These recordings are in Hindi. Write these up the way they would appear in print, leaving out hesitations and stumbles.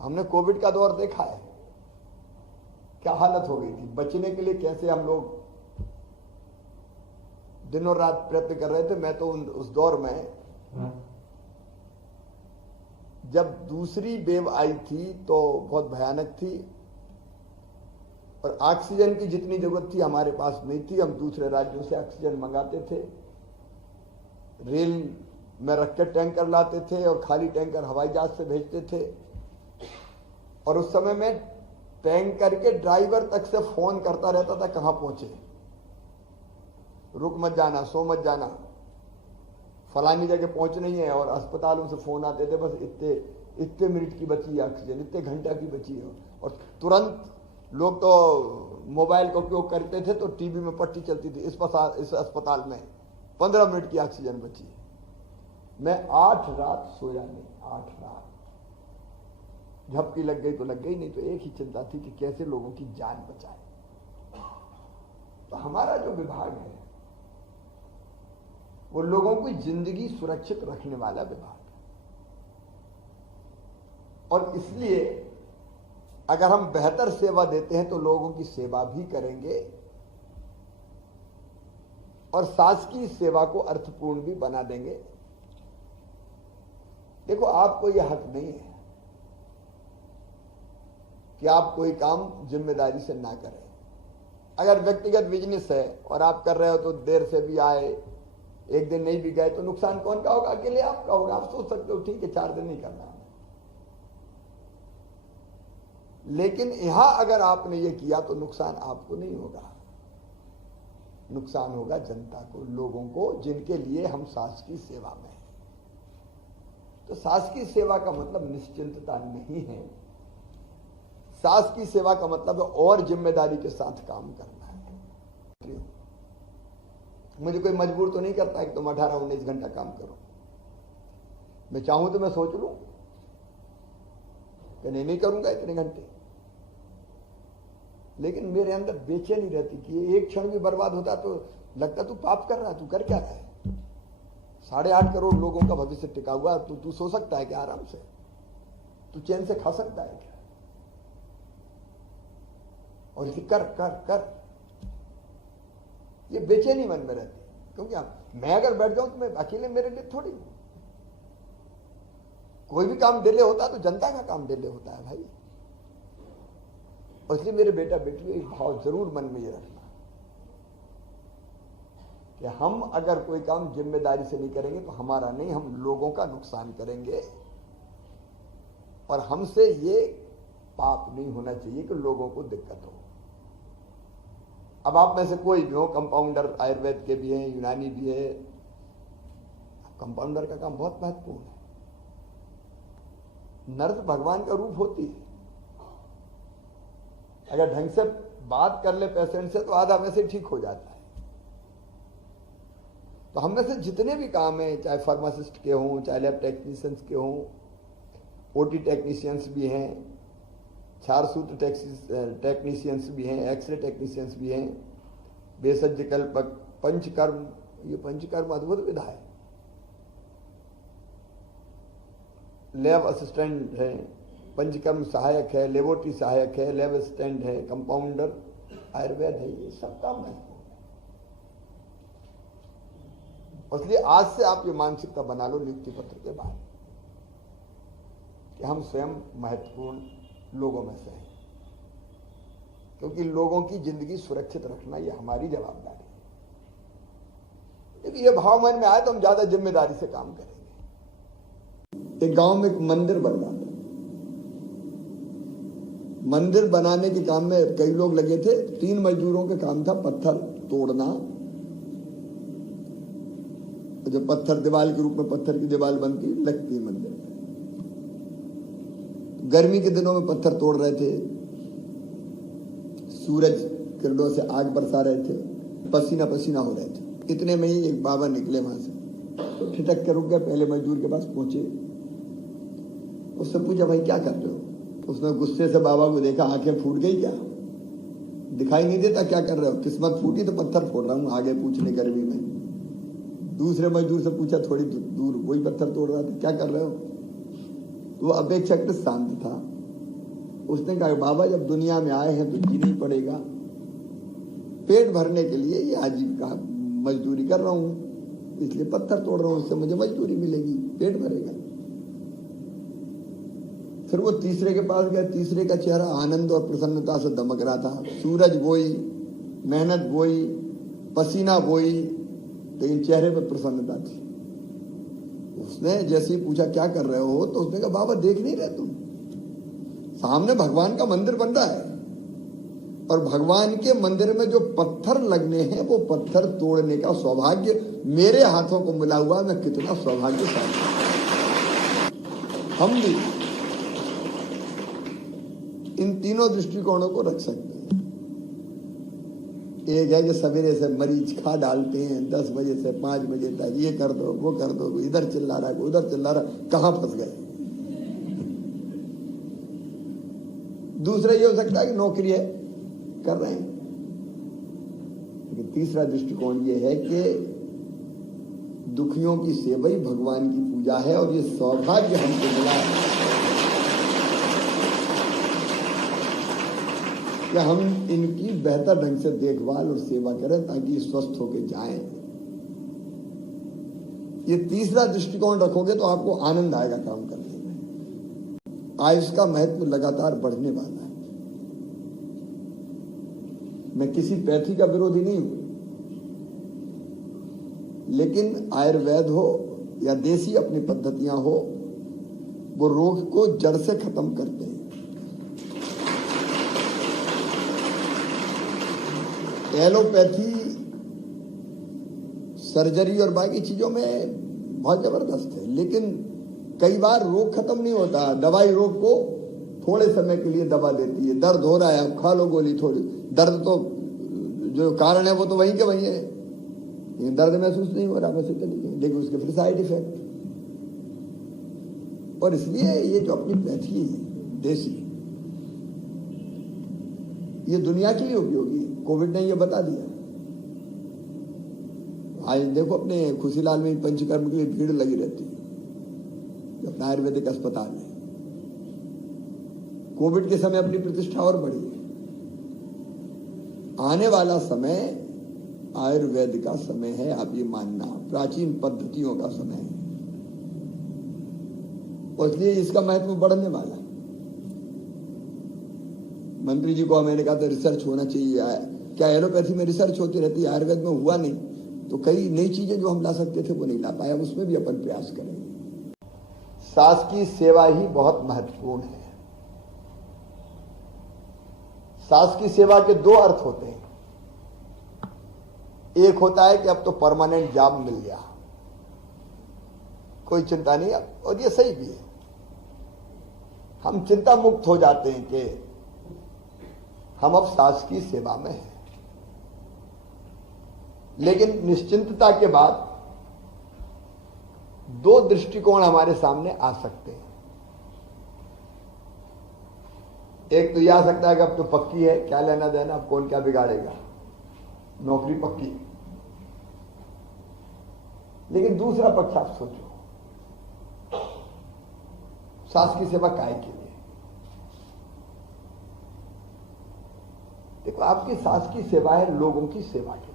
हमने कोविड का दौर देखा है, क्या हालत हो गई थी। बचने के लिए कैसे हम लोग दिनों रात प्रयत्न कर रहे थे। मैं तो उस दौर में जब दूसरी वेव आई थी तो बहुत भयानक थी, और ऑक्सीजन की जितनी जरूरत थी हमारे पास नहीं थी। हम दूसरे राज्यों से ऑक्सीजन मंगाते थे, रेल में रखकर टैंकर लाते थे और खाली टैंकर हवाई जहाज से भेजते थे। और उस समय में टैंकर के ड्राइवर तक से फोन करता रहता था, कहां पहुंचे, रुक मत जाना, सो मत जाना, फलानी जगह पहुंच नहीं है। और अस्पतालों से फोन आते थे, बस इतने मिनट की बची है ऑक्सीजन, इतने घंटा की बची है। और तुरंत लोग तो मोबाइल का उपयोग करते थे, तो टीवी में पट्टी चलती थी, इस अस्पताल में 15 मिनट की ऑक्सीजन बची है। मैं 8 रात सोया नहीं, 8 रात। झपकी लग गई तो लग गई, नहीं तो एक ही चिंता थी कि कैसे लोगों की जान बचाए। तो हमारा जो विभाग है वो लोगों की जिंदगी सुरक्षित रखने वाला विभाग है। और इसलिए अगर हम बेहतर सेवा देते हैं तो लोगों की सेवा भी करेंगे और शासकीय सेवा को अर्थपूर्ण भी बना देंगे। देखो, आपको यह हक नहीं है कि आप कोई काम जिम्मेदारी से ना करें। अगर व्यक्तिगत बिजनेस है और आप कर रहे हो तो देर से भी आए, एक दिन नहीं भी गए, तो नुकसान कौन का होगा? अकेले आपका होगा। आप सोच सकते हो ठीक है 4 दिन नहीं करना, लेकिन यहां अगर आपने ये किया तो नुकसान आपको नहीं होगा, नुकसान होगा जनता को, लोगों को, जिनके लिए हम शासकीय सेवा में हैं। तो शासकीय सेवा का मतलब निश्चिंतता नहीं है। शासकीय सेवा का मतलब है और जिम्मेदारी के साथ काम करना है। मुझे कोई मजबूर तो नहीं करता कि तुम 18-19 घंटा काम करो। मैं चाहूं तो मैं सोच लूं कि नहीं करूंगा इतने घंटे, लेकिन मेरे अंदर बेचैनी रहती कि एक क्षण भी बर्बाद होता तो लगता तू पाप कर रहा है, तू कर क्या रहा है। 8.5 करोड़ लोगों का भविष्य टिका हुआ, तू सो सकता है क्या आराम से? तू चैन से खा सकता है क्या? और इसे कर कर कर, ये बेचैनी मन में रहती है। क्योंकि मैं अगर बैठ जाऊं तो मैं अकेले, मेरे लिए थोड़ी हूं। कोई भी काम डिले होता है तो जनता का काम डिले होता है भाई। और इसलिए मेरे बेटा बेटी एक भाव जरूर मन में ये रखना कि हम अगर कोई काम जिम्मेदारी से नहीं करेंगे तो हमारा नहीं, हम लोगों का नुकसान करेंगे। और हमसे ये पाप नहीं होना चाहिए कि लोगों को दिक्कत हो। अब आप में से कोई भी हो, कंपाउंडर आयुर्वेद के भी हैं, यूनानी भी है, कंपाउंडर का काम बहुत महत्वपूर्ण है। नर्स भगवान का रूप होती है। अगर ढंग से बात कर ले पेशेंट से तो आधा वैसे ठीक हो जाता है। तो हम में से जितने भी काम हैं, चाहे फार्मासिस्ट के हों, चाहे लैब टेक्नीशियंस के हों, ओटी टेक्नीशियंस भी हैं, क्षारसूत्र टेक्नीशियंस भी हैं, एक्सरे टेक्नीशियंस भी हैं, भेषज पंचकर्म, ये पंचकर्म अद्भुत विधा है। लैब असिस्टेंट है, पंचकर्म सहायक है, लेबोरेटरी सहायक है, लैब असिस्टेंट है, कंपाउंडर आयुर्वेद है, ये सब काम महत्वपूर्ण है। इसलिए आज से आप ये मानसिकता बना लो नियुक्ति पत्र के बाद कि हम स्वयं महत्वपूर्ण लोगों में से हैं, क्योंकि लोगों की जिंदगी सुरक्षित रखना ये हमारी जवाबदारी है। यदि ये भाव मन में आए तो हम ज्यादा जिम्मेदारी से काम करेंगे। एक गांव में एक मंदिर बन रहा था। मंदिर बनाने के काम में कई लोग लगे थे। 3 मजदूरों का काम था पत्थर तोड़ना, जो पत्थर दीवार के रूप में पत्थर की दीवार बनती लगती है मंदिर में। गर्मी के दिनों में पत्थर तोड़ रहे थे, सूरज किरणों से आग बरसा रहे थे, पसीना पसीना हो रहे थे। इतने में ही एक बाबा निकले वहां से, तो ठिठक कर रुक गए। पहले मजदूर के पास पहुंचे, उससे पूछा भाई क्या कर रहे हो? उसने गुस्से से बाबा को देखा, आंखें फूट गई क्या? दिखाई नहीं देता क्या कर रहे हो? किस्मत फूटी तो पत्थर फोड़ रहा हूं, आगे पूछने गर्मी में। दूसरे मजदूर से पूछा थोड़ी दूर, वही पत्थर तोड़ रहा था, क्या कर रहे हो? तो वो अपेक्षाकृत शांत था। उसने कहा बाबा जब दुनिया में आए हैं तो जीना ही पड़ेगा, पेट भरने के लिए ये आजीविका मजदूरी कर रहा हूं, इसलिए पत्थर तोड़ रहा हूं, उससे मुझे मजदूरी मिलेगी, पेट भरेगा। फिर वो तीसरे के पास गया, तीसरे का चेहरा आनंद और प्रसन्नता से दमक रहा था। सूरज बोई, मेहनत बोई, पसीना बोई, लेकिन चेहरे पर प्रसन्नता थी। उसने जैसे ही पूछा क्या कर रहे हो, तो उसने कहा बाबा देख नहीं रहे तुम, सामने भगवान का मंदिर बन रहा है और भगवान के मंदिर में जो पत्थर लगने हैं वो पत्थर तोड़ने का सौभाग्य मेरे हाथों को मिला हुआ, मैं कितना सौभाग्यशाली। हम भी इन तीनों दृष्टिकोणों को रख सकते हैं। एक है कि सवेरे से मरीज खा डालते हैं 10 बजे से 5 बजे तक, ये कर दो वो कर दो, इधर चिल्ला रहा है उधर चिल्ला रहा है, कहां फंस गए। दूसरा ये हो सकता है कि नौकरी है कर रहे हैं, लेकिन तीसरा दृष्टिकोण ये है कि दुखियों की सेवा ही भगवान की पूजा है और ये सौभाग्य हमको मिला है कि हम इनकी बेहतर ढंग से देखभाल और सेवा करें ताकि स्वस्थ होकर जाएं। ये तीसरा दृष्टिकोण रखोगे तो आपको आनंद आएगा काम करने में। आयुष का महत्व लगातार बढ़ने वाला है। मैं किसी पैथी का विरोधी नहीं हूं, लेकिन आयुर्वेद हो या देसी अपनी पद्धतियां हो, वो रोग को जड़ से खत्म करते हैं। एलोपैथी सर्जरी और बाकी चीजों में बहुत जबरदस्त है, लेकिन कई बार रोग खत्म नहीं होता। दवाई रोग को थोड़े समय के लिए दबा देती है। दर्द हो रहा है, अब खा लो गोली थोड़ी, दर्द तो जो कारण है वो तो वहीं के वहीं है, लेकिन दर्द महसूस नहीं हो रहा, वैसे चली गई, लेकिन उसके फिर साइड इफेक्ट। और इसलिए ये जो अपनी पैथी है देसी, ये दुनिया के लिए उपयोगी है। कोविड ने ये बता दिया। आज देखो अपने खुशीलाल में पंचकर्म के लिए भीड़ लगी रहती है अपना आयुर्वेदिक अस्पताल में। कोविड के समय अपनी प्रतिष्ठा और बढ़ी है। आने वाला समय आयुर्वेद का समय है, आप ये मानना, प्राचीन पद्धतियों का समय है, और इसलिए इसका महत्व बढ़ने वाला है। मंत्री जी को मैंने कहा था रिसर्च होना चाहिए। क्या एलोपैथी में रिसर्च होती रहती है, आयुर्वेद में हुआ नहीं, तो कई नई चीजें जो हम ला सकते थे वो नहीं ला पाए, उसमें भी अपन प्रयास करेंगे। शासकीय सेवा ही बहुत महत्वपूर्ण है। शासकीय सेवा के दो अर्थ होते हैं। एक होता है कि अब तो परमानेंट जॉब मिल गया, कोई चिंता नहीं, और ये सही भी है, हम चिंता मुक्त हो जाते हैं कि हम अब शासकीय सेवा में हैं। लेकिन निश्चिंतता के बाद दो दृष्टिकोण हमारे सामने आ सकते हैं। एक तो यह आ सकता है कि अब तो पक्की है, क्या लेना देना, अब कौन क्या बिगाड़ेगा, नौकरी पक्की। लेकिन दूसरा पक्ष आप सोचो, शासकीय सेवा काय के लिए? देखो, आपकी शासकीय सेवा है लोगों की सेवा के लिए,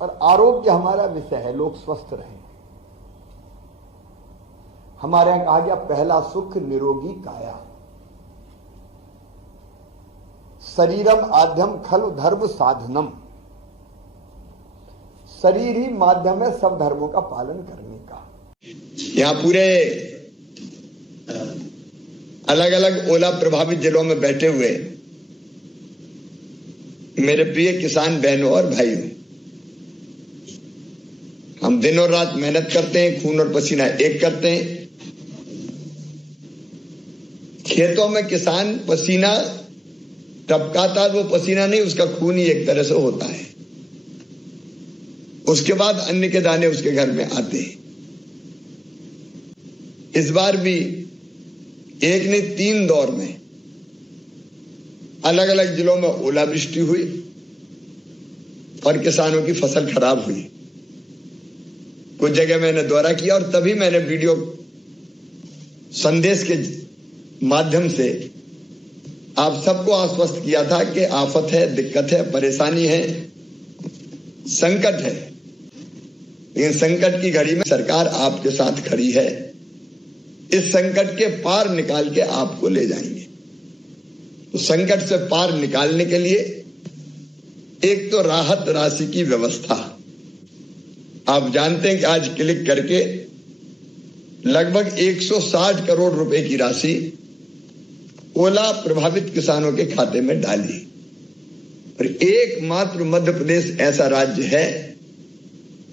और आरोग्य हमारा विषय है, लोग स्वस्थ रहें। हमारे यहां कहा गया पहला सुख निरोगी काया, शरीरम आद्यम खलु धर्म साधनम। शरीर ही माध्यम है सब धर्मों का पालन करने का। यहां पूरे अलग अलग ओला प्रभावित जिलों में बैठे हुए मेरे प्रिय किसान बहनों और भाइयों, हम दिन और रात मेहनत करते हैं, खून और पसीना एक करते हैं। खेतों में किसान पसीना टपकाता, वो पसीना नहीं, उसका खून ही एक तरह से होता है। उसके बाद अन्न के दाने उसके घर में आते हैं। इस बार भी एक नहीं 3 दौर में अलग अलग जिलों में ओलावृष्टि हुई और किसानों की फसल खराब हुई। कुछ जगह मैंने दौरा किया और तभी मैंने वीडियो संदेश के माध्यम से आप सबको आश्वस्त किया था कि आफत है, दिक्कत है, परेशानी है, संकट है, लेकिन संकट की घड़ी में सरकार आपके साथ खड़ी है। इस संकट के पार निकाल के आपको ले जाएंगे। तो संकट से पार निकालने के लिए एक तो राहत राशि की व्यवस्था। आप जानते हैं कि आज क्लिक करके लगभग 160 करोड़ रुपए की राशि ओला प्रभावित किसानों के खाते में डाली। और एकमात्र मध्य प्रदेश ऐसा राज्य है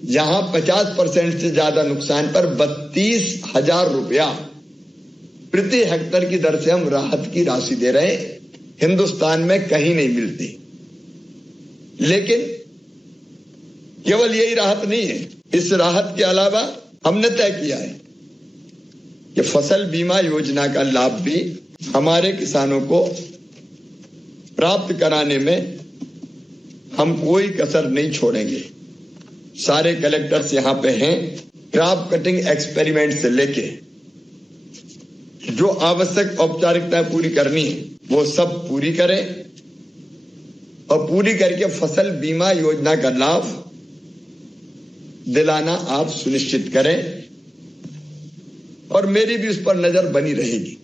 जहां 50% से ज्यादा नुकसान पर 32,000 रुपया प्रति हेक्टेयर की दर से हम राहत की राशि दे रहे हैं। हिंदुस्तान में कहीं नहीं मिलती। लेकिन केवल यही राहत नहीं है, इस राहत के अलावा हमने तय किया है कि फसल बीमा योजना का लाभ भी हमारे किसानों को प्राप्त कराने में हम कोई कसर नहीं छोड़ेंगे। सारे कलेक्टर्स यहां पे हैं। क्रॉप कटिंग एक्सपेरिमेंट से लेके जो आवश्यक औपचारिकताएं पूरी करनी है वो सब पूरी करें और पूरी करके फसल बीमा योजना का लाभ दिलाना आप सुनिश्चित करें। और मेरी भी उस पर नजर बनी रहेगी।